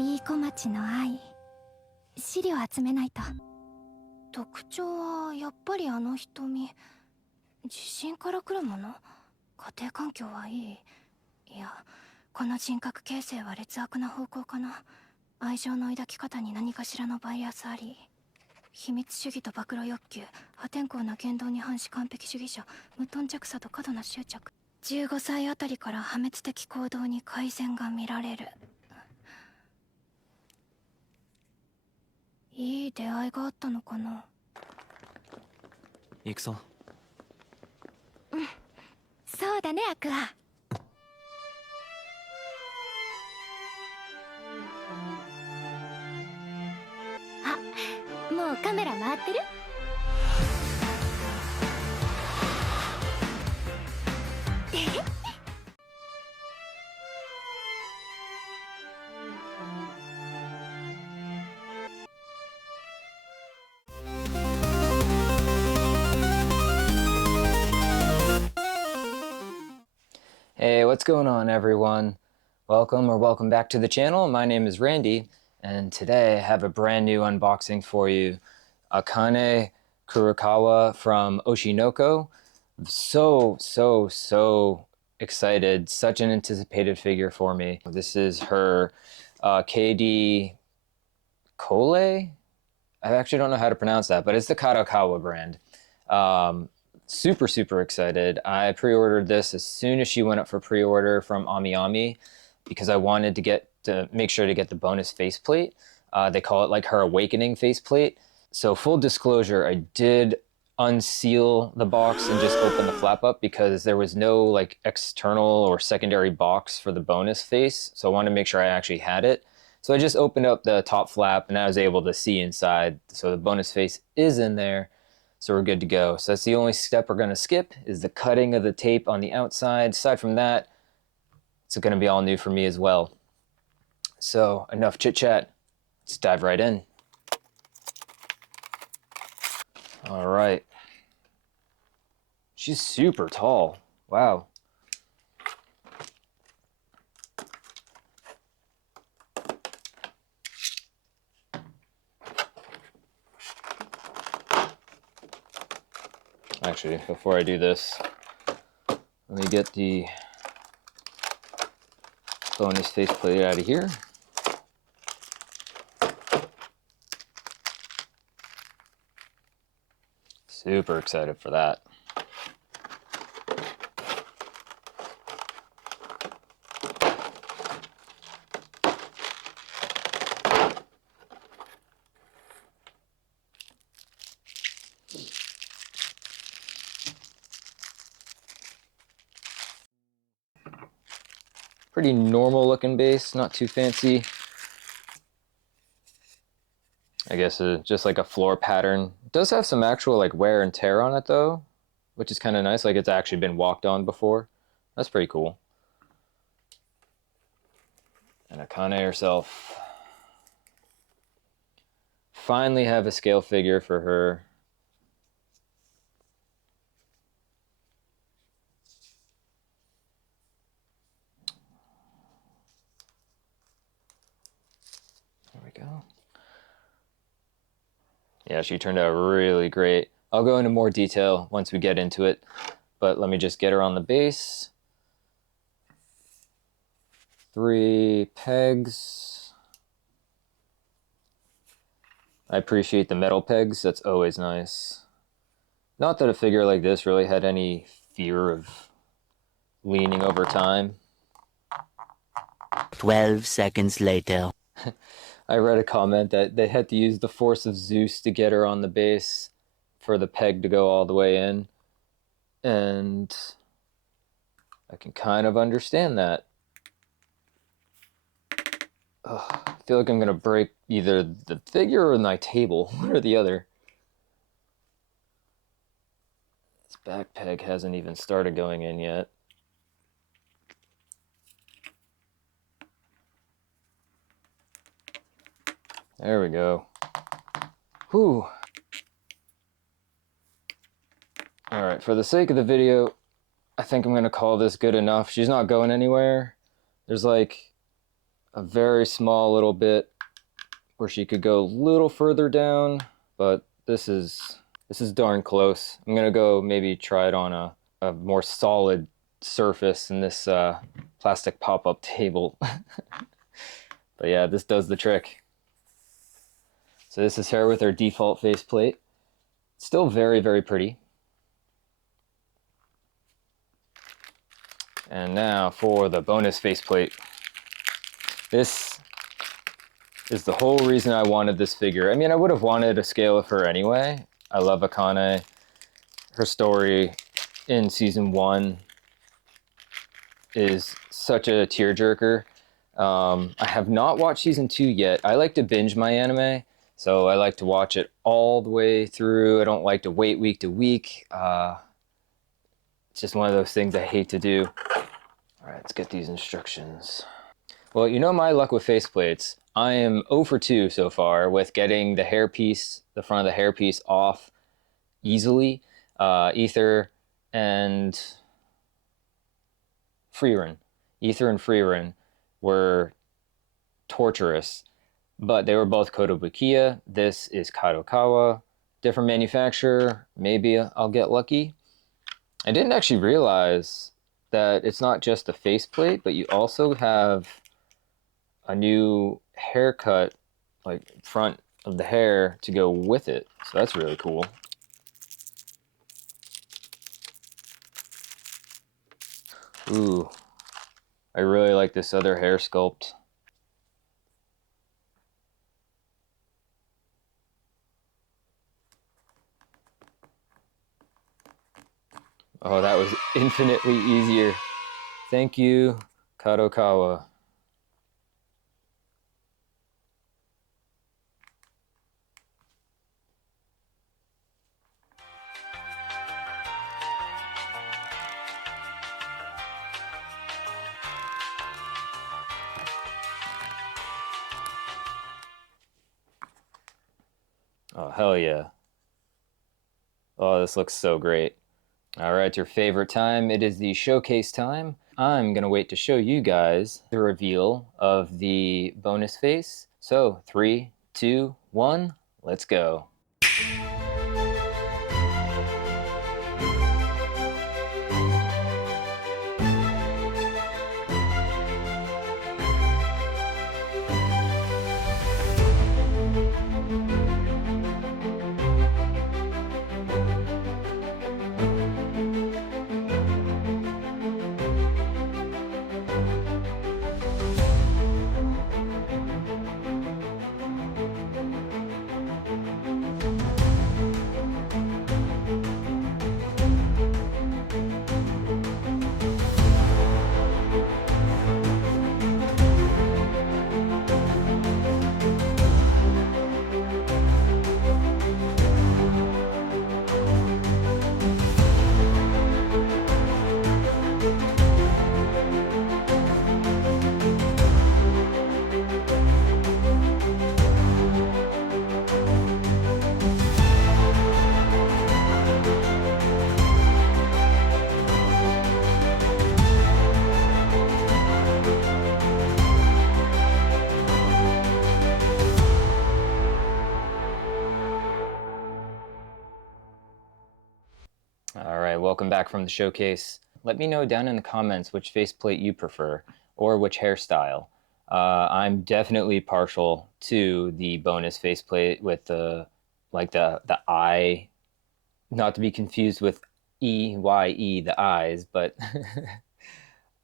B 小町の愛、資料集めないと。特徴はやっぱりあの瞳。自信からくるもの？家庭環境はいい？いや、この人格形成は劣悪な方向かな。愛情の抱き方に何かしらのバイアスあり。秘密主義と暴露欲求、破天荒な言動に反し完璧主義者、無頓着さと過度な執着。15歳あたりから破滅的行動に改善が見られる。いい出会いがあったのかな。行くぞ。そうだね、アクア。あ、もうカメラ回ってる？Hey, what's going on, everyone? Welcome back to the channel. My name is Randy, and today I have a brand new unboxing for you. Akane Kurokawa from Oshi No Ko. So excited. Such an anticipated figure for me. This is her KDColle. I actually don't know how to pronounce that, but it's the Kurokawa brand. Super excited. I pre-ordered this as soon as she went up for pre-order from AmiAmi because I wanted to make sure to get the bonus faceplate. They call it like her awakening faceplate. So full disclosure, I did unseal the box and just open the flap up because there was no like external or secondary box for the bonus face. So I wanted to make sure I actually had it. So I just opened up the top flap and I was able to see inside. So the bonus face is in there. So we're good to go. So that's the only step we're going to skip is the cutting of the tape on the outside. Aside from that, it's going to be all new for me as well. So enough chit chat. Let's dive right in. All right. She's super tall. Wow. Actually, before I do this, let me get the bonus faceplate out of here. Super excited for that. Pretty normal looking base, not too fancy. I guess just like a floor pattern. It does have some actual like wear and tear on it though, which is kind of nice. Like it's actually been walked on before. That's pretty cool. And Akane herself. Finally have a scale figure for her. There we go. Yeah, she turned out really great. I'll go into more detail once we get into it, but let me just get her on the base. 3 pegs. I appreciate the metal pegs, that's always nice. Not that a figure like this really had any fear of leaning over time. 12 seconds later. I read a comment that they had to use the force of Zeus to get her on the base for the peg to go all the way in. And I can kind of understand that. Ugh, I feel like I'm going to break either the figure or my table, one or the other. This back peg hasn't even started going in yet. There we go. Whew. Alright, for the sake of the video, I think I'm going to call this good enough. She's not going anywhere. There's like a very small little bit where she could go a little further down, but this is darn close. I'm gonna go maybe try it on a more solid surface in this plastic pop-up table. But yeah, this does the trick. So this is her with her default faceplate. Still very, very pretty. And now for the bonus faceplate. This is the whole reason I wanted this figure. I mean, I would have wanted a scale of her anyway. I love Akane. Her story in season 1 is such a tearjerker. I have not watched season 2 yet. I like to binge my anime, so I like to watch it all the way through. I don't like to wait week to week. It's just one of those things I hate to do. All right, let's get these instructions. Well, you know my luck with faceplates. I am 0 for 2 so far with getting the hairpiece, the front of the hairpiece off easily. Ether and Freerun. Ether and Freerun were torturous, but they were both Kotobukiya. This is Kurokawa. Different manufacturer. Maybe I'll get lucky. I didn't actually realize that it's not just a faceplate, but you also have a new haircut, like front of the hair, to go with it. So that's really cool. Ooh, I really like this other hair sculpt. Oh, that was infinitely easier. Thank you, Kurokawa. Oh, hell yeah. Oh, this looks so great. All right, your favorite time. It is the showcase time. I'm going to wait to show you guys the reveal of the bonus face. So 3, 2, 1, let's go. All right, welcome back from the showcase. Let me know down in the comments which faceplate you prefer or which hairstyle. I'm definitely partial to the bonus faceplate with the eye, not to be confused with EYE, the eyes, but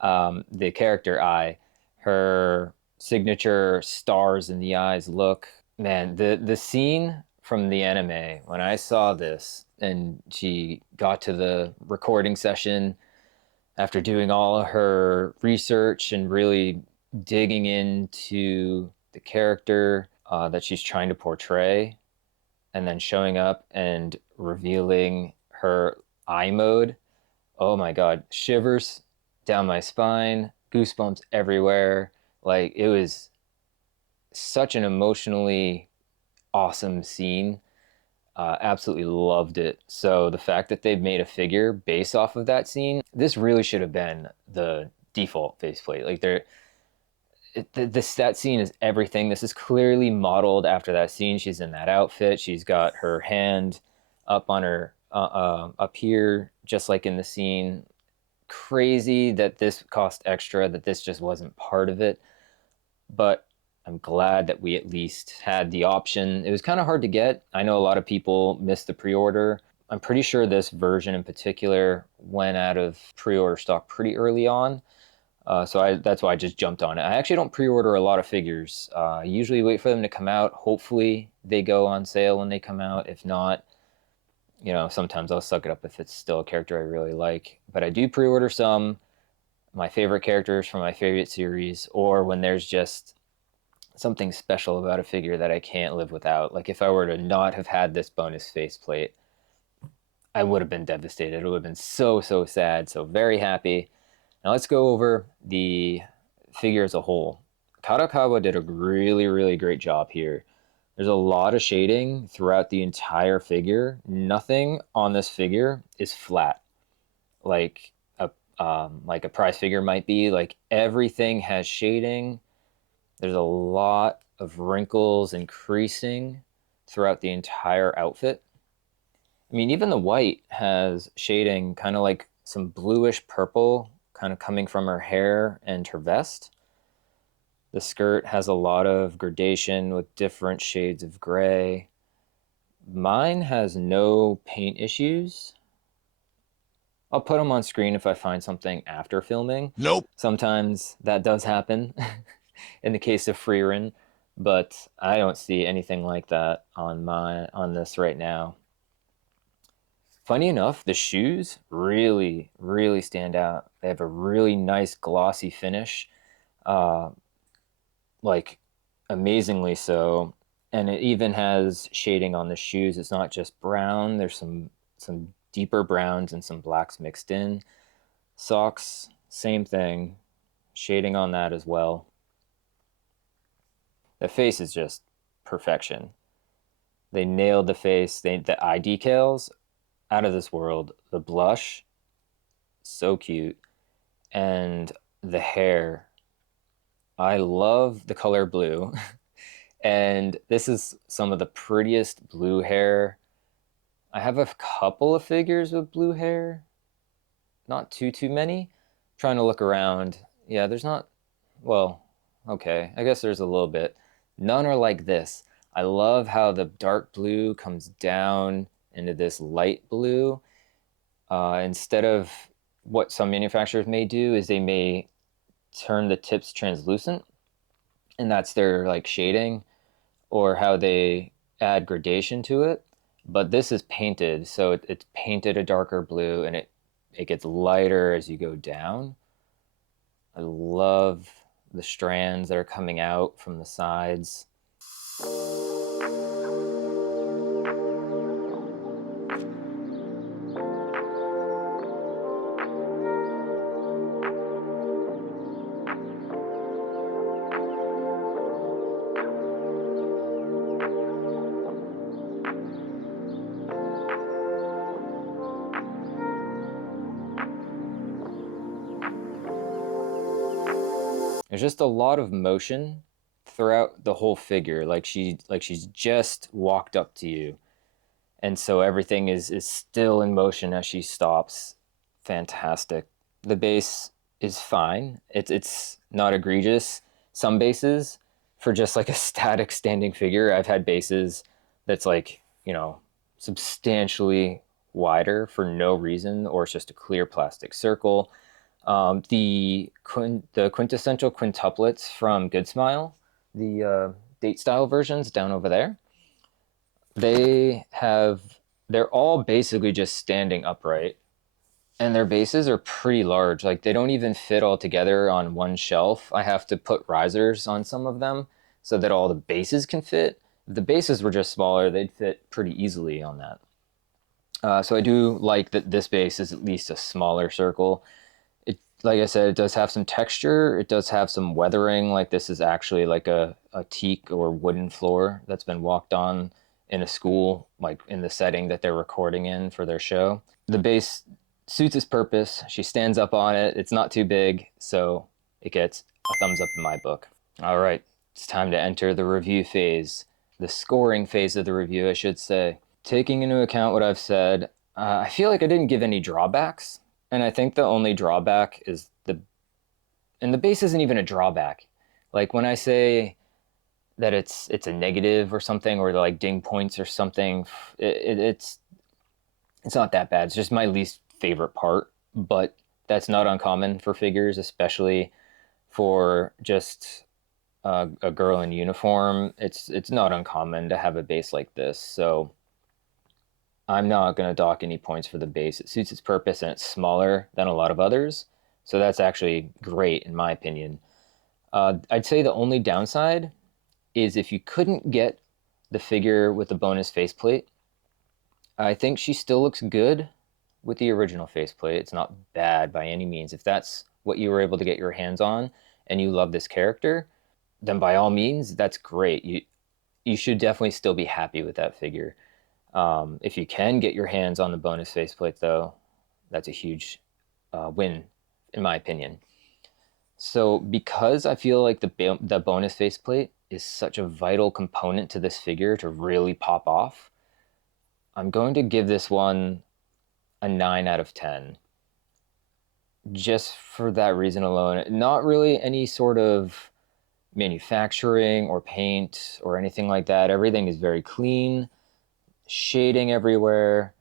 the character eye. Her signature stars in the eyes look. Man, the scene from the anime, when I saw this and she got to the recording session after doing all of her research and really digging into the character that she's trying to portray, and then showing up and revealing her eye mode. Oh my God, shivers down my spine, goosebumps everywhere. Like, it was such an emotionally awesome scene. Absolutely loved it. So the fact that they've made a figure based off of that scene, this really should have been the default faceplate. Like, that scene is everything. This is clearly modeled after that scene. She's in that outfit. She's got her hand up on her up here, just like in the scene. Crazy that this cost extra, that this just wasn't part of it. But I'm glad that we at least had the option. It was kind of hard to get. I know a lot of people missed the pre-order. I'm pretty sure this version in particular went out of pre-order stock pretty early on. That's why I just jumped on it. I actually don't pre-order a lot of figures. I usually wait for them to come out. Hopefully they go on sale when they come out. If not, sometimes I'll suck it up if it's still a character I really like. But I do pre-order some, my favorite characters from my favorite series, or when there's just something special about a figure that I can't live without. Like if I were to not have had this bonus faceplate, I would have been devastated. It would have been so, so sad. So very happy. Now let's go over the figure as a whole. Kurokawa did a really, really great job here. There's a lot of shading throughout the entire figure. Nothing on this figure is flat, like a prize figure might be. Like everything has shading. There's a lot of wrinkles and creasing throughout the entire outfit. I mean, even the white has shading, kind of like some bluish purple, kind of coming from her hair and her vest. The skirt has a lot of gradation with different shades of gray. Mine has no paint issues. I'll put them on screen if I find something after filming. Nope. Sometimes that does happen in the case of Freerin, but I don't see anything like that on this right now. Funny enough, the shoes really, really stand out. They have a really nice glossy finish, like amazingly so. And it even has shading on the shoes. It's not just brown. There's some deeper browns and some blacks mixed in. Socks, same thing. Shading on that as well. The face is just perfection. They nailed the face. The eye decals, out of this world. The blush, so cute. And the hair. I love the color blue. And this is some of the prettiest blue hair. I have a couple of figures with blue hair. Not too many. I'm trying to look around. Yeah, there's not, well, okay. I guess there's a little bit. None are like this. I love how the dark blue comes down into this light blue. Instead of what some manufacturers may do is they may turn the tips translucent, and that's their like shading or how they add gradation to it. But this is painted, so it's painted a darker blue, and it gets lighter as you go down. I love the strands that are coming out from the sides. There's just a lot of motion throughout the whole figure, like she's just walked up to you, and so everything is still in motion as she stops. Fantastic. The base is fine. It's not egregious. Some bases, for just like a static standing figure, I've had bases that's like, substantially wider for no reason, or it's just a clear plastic circle. The quintessential quintuplets from Good Smile, the date style versions down over there, they're all basically just standing upright, and their bases are pretty large. Like they don't even fit all together on one shelf. I have to put risers on some of them so that all the bases can fit. If the bases were just smaller, they'd fit pretty easily on that. So I do like that this base is at least a smaller circle. Like I said, it does have some texture. It does have some weathering. Like this is actually like a teak or wooden floor that's been walked on in a school, like in the setting that they're recording in for their show. The base suits its purpose. She stands up on it. It's not too big, so it gets a thumbs up in my book. All right, it's time to enter the review phase, the scoring phase of the review, I should say. Taking into account what I've said, I feel like I didn't give any drawbacks, and I think the only drawback is and the base isn't even a drawback. Like when I say that it's a negative or something, or like ding points or something, it's not that bad. It's just my least favorite part, but that's not uncommon for figures, especially for just a girl in uniform. It's not uncommon to have a base like this, so I'm not going to dock any points for the base. It suits its purpose and it's smaller than a lot of others, so that's actually great in my opinion. I'd say the only downside is if you couldn't get the figure with the bonus faceplate. I think she still looks good with the original faceplate. It's not bad by any means. If that's what you were able to get your hands on and you love this character, then by all means, that's great. You should definitely still be happy with that figure. If you can get your hands on the bonus faceplate, though, that's a huge win, in my opinion. So because I feel like the bonus faceplate is such a vital component to this figure to really pop off, I'm going to give this one a 9 out of 10. Just for that reason alone. Not really any sort of manufacturing or paint or anything like that. Everything is very clean, shading everywhere.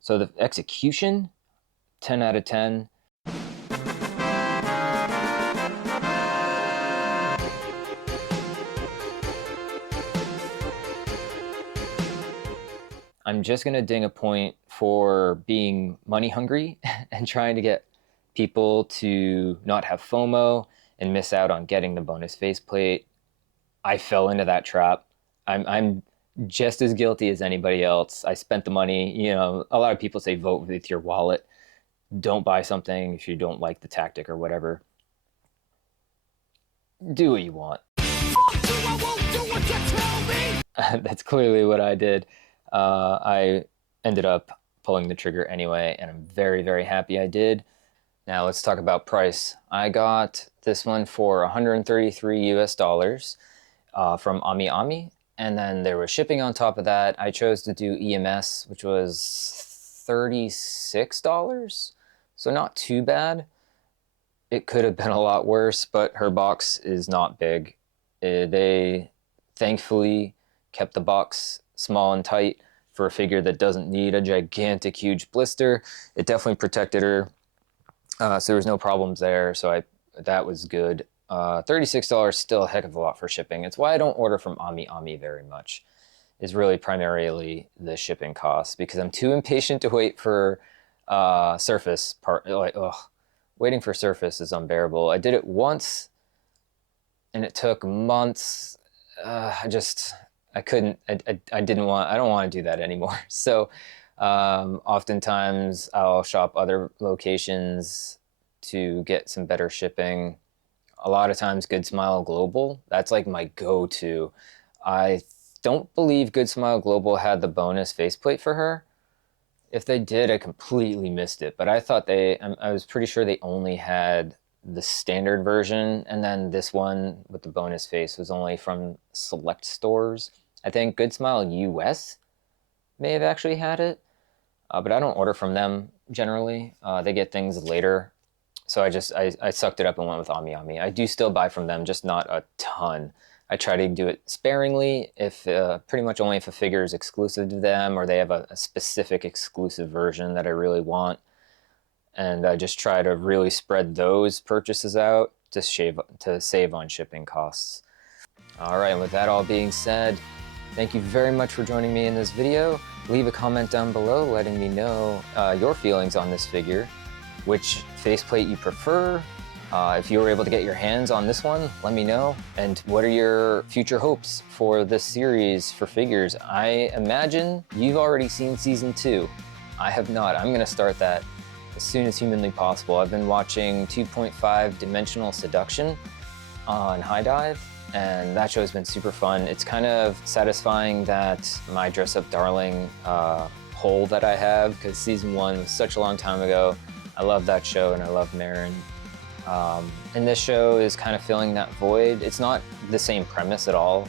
So the execution, 10 out of 10. I'm just going to ding a point for being money hungry and trying to get people to not have FOMO and miss out on getting the bonus faceplate. I fell into that trap. I'm just as guilty as anybody else. I spent the money. You know, a lot of people say vote with your wallet. Don't buy something if you don't like the tactic or whatever. Do what you want. That's clearly what I did. I ended up pulling the trigger anyway, and I'm very, very happy I did. Now let's talk about price. I got this one for 133 US dollars from Ami Ami, and then there was shipping on top of that. I chose to do EMS, which was $36, so not too bad. It could have been a lot worse, but her box is not big. They thankfully kept the box small and tight for a figure that doesn't need a gigantic, huge blister. It definitely protected her, so there was no problems there. So that was good. $36 still a heck of a lot for shipping. It's why I don't order from Ami Ami very much. Is really primarily the shipping costs because I'm too impatient to wait for Surface part. Like, ugh, waiting for Surface is unbearable. I did it once, and it took months. I couldn't. I didn't want. I don't want to do that anymore. So, oftentimes I'll shop other locations to get some better shipping. A lot of times, Good Smile Global. That's like my go-to. I don't believe Good Smile Global had the bonus faceplate for her. If they did, I completely missed it. But I thought I was pretty sure they only had the standard version, and then this one with the bonus face was only from select stores. I think Good Smile US may have actually had it, but I don't order from them generally. They get things later, so I sucked it up and went with Ami Ami. I do still buy from them, just not a ton. I try to do it sparingly, if pretty much only if a figure is exclusive to them or they have a specific exclusive version that I really want. And I just try to really spread those purchases out to save on shipping costs. All right, with that all being said, thank you very much for joining me in this video. Leave a comment down below letting me know your feelings on this figure, which faceplate you prefer. If you were able to get your hands on this one, let me know. And what are your future hopes for this series for figures? I imagine you've already seen season 2. I have not. I'm gonna start that as soon as humanly possible. I've been watching 2.5 Dimensional Seduction on High Dive, and that show has been super fun. It's kind of satisfying that my Dress Up Darling hole that I have, because season 1 was such a long time ago. I love that show and I love Marin. And this show is kind of filling that void. It's not the same premise at all.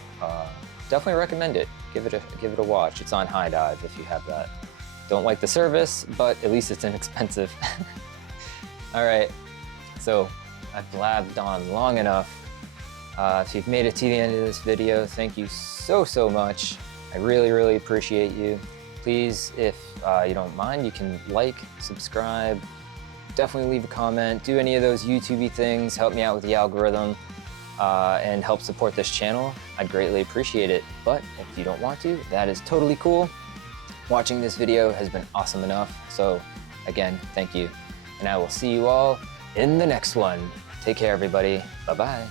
Definitely recommend it. Give it a watch. It's on High Dive if you have that. Don't like the service, but at least it's inexpensive. All right, so I've blabbed on long enough. If you've made it to the end of this video, thank you so much. I really appreciate you. Please, if you don't mind, you can like, subscribe, definitely leave a comment, do any of those YouTube-y things, help me out with the algorithm, and help support this channel. I'd greatly appreciate it. But if you don't want to, that is totally cool. Watching this video has been awesome enough. So again, thank you. And I will see you all in the next one. Take care, everybody. Bye-bye.